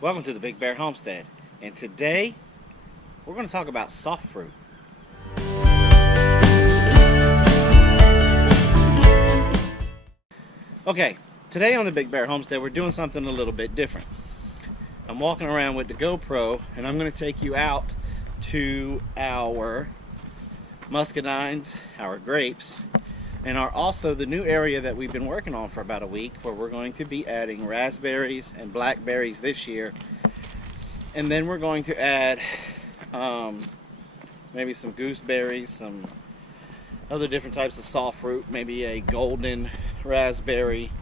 Welcome to the Big Bear Homestead, and today we're going to talk about soft fruit. Okay, today on the Big Bear Homestead we're doing something a little bit different. I'm walking around with the GoPro and I'm going to take you out to our muscadines, our grapes, and also the new area that we've been working on for about a week, where we're going to be adding raspberries and blackberries this year, and then we're going to add maybe some gooseberries, some other different types of soft fruit, maybe a golden raspberry,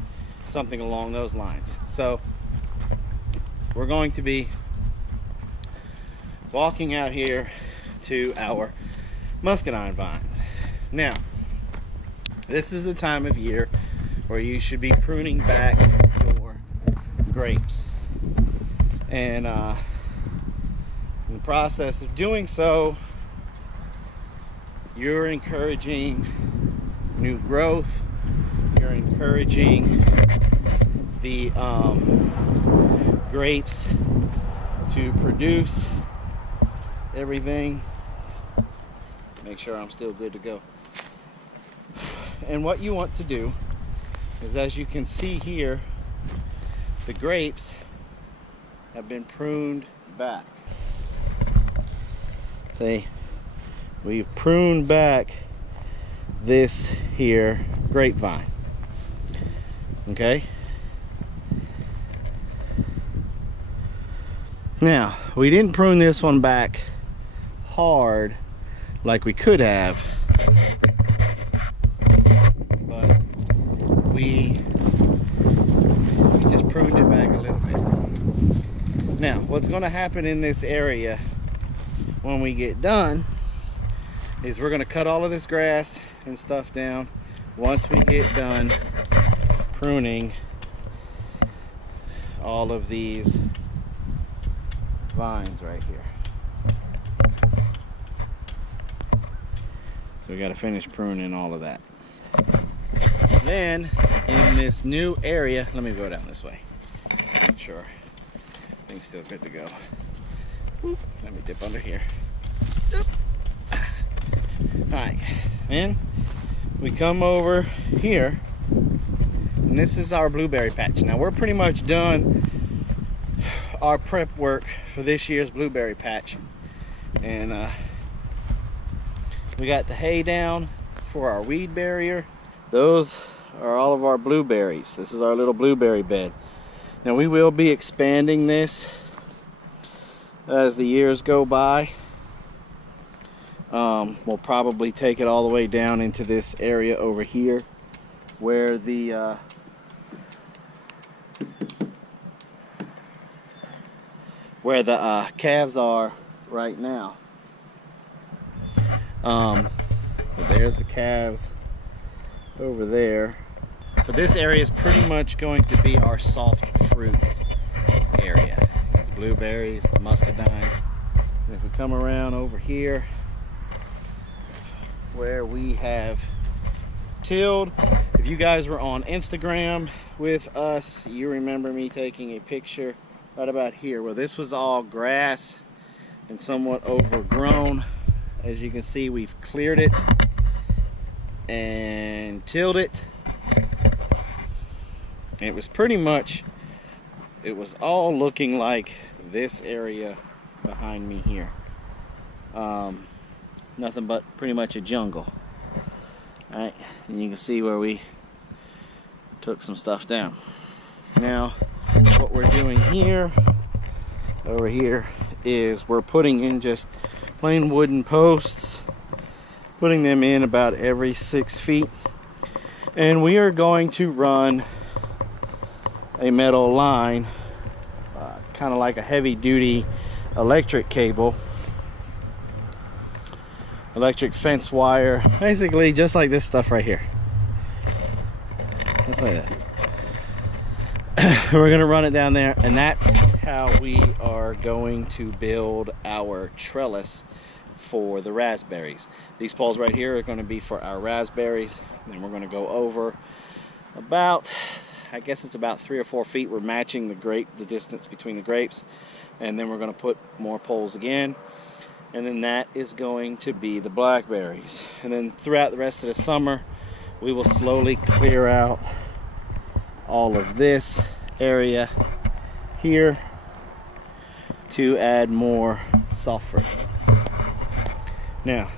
something along those lines. So we're going to be walking out here to our muscadine vines. Now, this is the time of year where you should be pruning back your grapes. And in the process of doing so, you're encouraging new growth. You're encouraging the grapes to produce everything. Make sure I'm still good to go. And what you want to do is, as you can see here, the grapes have been pruned back. See, we've pruned back this here grapevine. Okay? Now, we didn't prune this one back hard like we could have, but we just pruned it back a little bit. Now, what's going to happen in this area when we get done is we're going to cut all of this grass and stuff down once we get done pruning all of these vines right here. So we got to finish pruning all of that. Then in this new area, let me go down this way, make sure everything's still good to go. Let me dip under here. Alright, then we come over here, and this is our blueberry patch. Now we're pretty much done our prep work for this year's blueberry patch, and we got the hay down for our weed barrier. Those are all of our blueberries. This is our little blueberry bed. Now we will be expanding this as the years go by. We'll probably take it all the way down into this area over here where the calves are right now. There's the calves over there. But this area is pretty much going to be our soft fruit area. The blueberries, the muscadines. And if we come around over here where we have tilled, if you guys were on Instagram with us, you remember me taking a picture right about here where this was all grass and somewhat overgrown. As you can see, we've cleared it and tilled it. And it was pretty much, it was all looking like this area behind me here. Nothing but pretty much a jungle. Alright, and you can see where we took some stuff down. Now, what we're doing here, over here, is we're putting in just plain wooden posts, putting them in about every 6 feet, and we are going to run a metal line, kind of like a heavy-duty electric cable, electric fence wire, basically just like this stuff right here, just like this. We're gonna run it down there, and that's how we are going to build our trellis for the raspberries. These poles right here are going to be for our raspberries, and we're going to go over about I guess it's about 3 or 4 feet. We're matching the distance between the grapes, and then we're going to put more poles again, and then that is going to be the blackberries. And then throughout the rest of the summer, we will slowly clear out all of this area here to add more soft fruit. Now,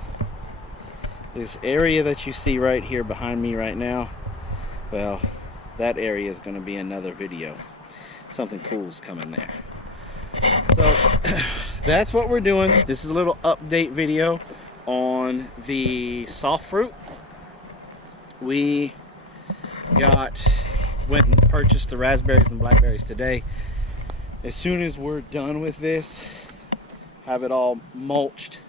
this area that you see right here behind me right now, well, that area is going to be another video. Something cool's coming there. So that's what we're doing. This is a little update video on the soft fruit. We went and purchased the raspberries and blackberries today. As soon as we're done with this, have it all mulched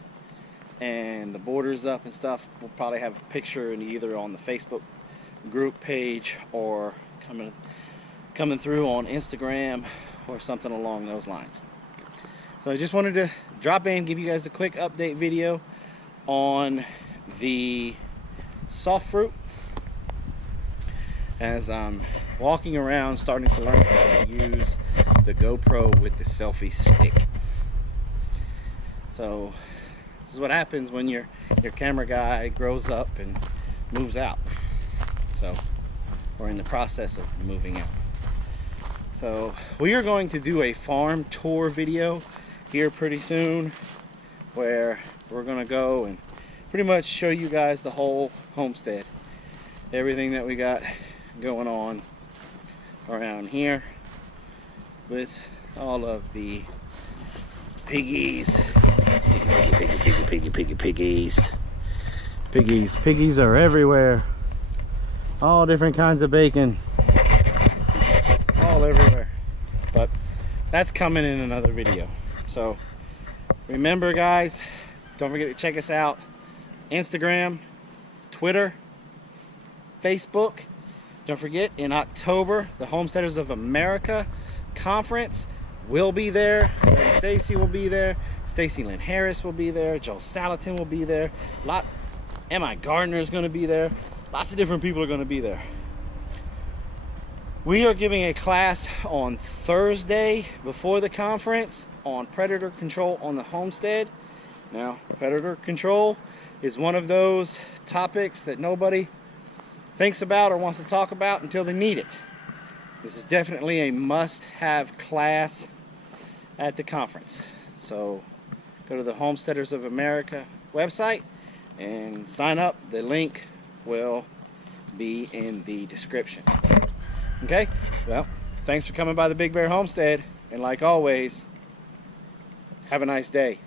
and the borders up and stuff, we'll probably have a picture either on the Facebook group page or coming through on Instagram or something along those lines. So I just wanted to drop in, give you guys a quick update video on the soft fruit as I'm walking around starting to learn how to use the GoPro with the selfie stick. So this is what happens when your camera guy grows up and moves out. So we're in the process of moving out. So we are going to do a farm tour video here pretty soon, where we're going to go and pretty much show you guys the whole homestead, everything that we got going on around here with all of the piggies. Piggies are everywhere. All different kinds of bacon. All everywhere. But that's coming in another video. So remember, guys, don't forget to check us out. Instagram, Twitter, Facebook. Don't forget, in October, the Homesteaders of America conference will be there. Stacy will be there. Stacy Lynn Harris will be there. Joe Salatin will be there. M.I. Gardner is going to be there. Lots of different people are going to be there. We are giving a class on Thursday before the conference on predator control on the homestead. Now, predator control is one of those topics that nobody thinks about or wants to talk about until they need it. This is definitely a must-have class at the conference. So go to the Homesteaders of America website and sign up. The link will be in the description. Okay, well, thanks for coming by the Big Bear Homestead, and like always, have a nice day.